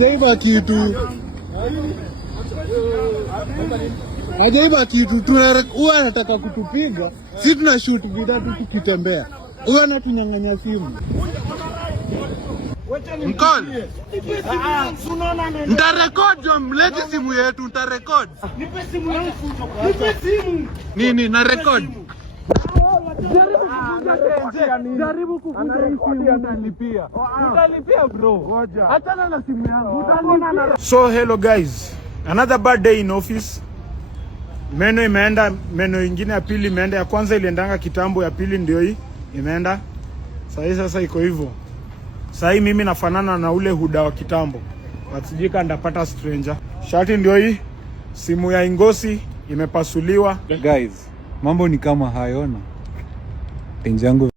Hajaiba kitu. Hajaiba kitu. Huwa anataka kutupiga. Sisi tuna shoot video tu tukitembea. Huwa anatunyang'anya simu. Mkoni. Nitarecord jo, mlete simu yetu, nitarecord. Nipe simu yangu. Nipe simu. Nini na record? Jaribu kukuja simu utalipia. Utalipia bro. Achana na simu yangu. Utalipia. So hello guys. Another bad day in office. Meno imeenda, meno ingine ya pili imeenda. Ya kwanza iliendanga kitambo, ya pili ndio hii imeenda. Sasa iko hivyo. Sasa hii mimi nafanana na ule Huda wa kitambo. Wasijika ndapata stranger. Shati ndio hii. Simu ya Ingosi imepasuliwa. Guys, mambo ni kama hayona. Tenzi yangu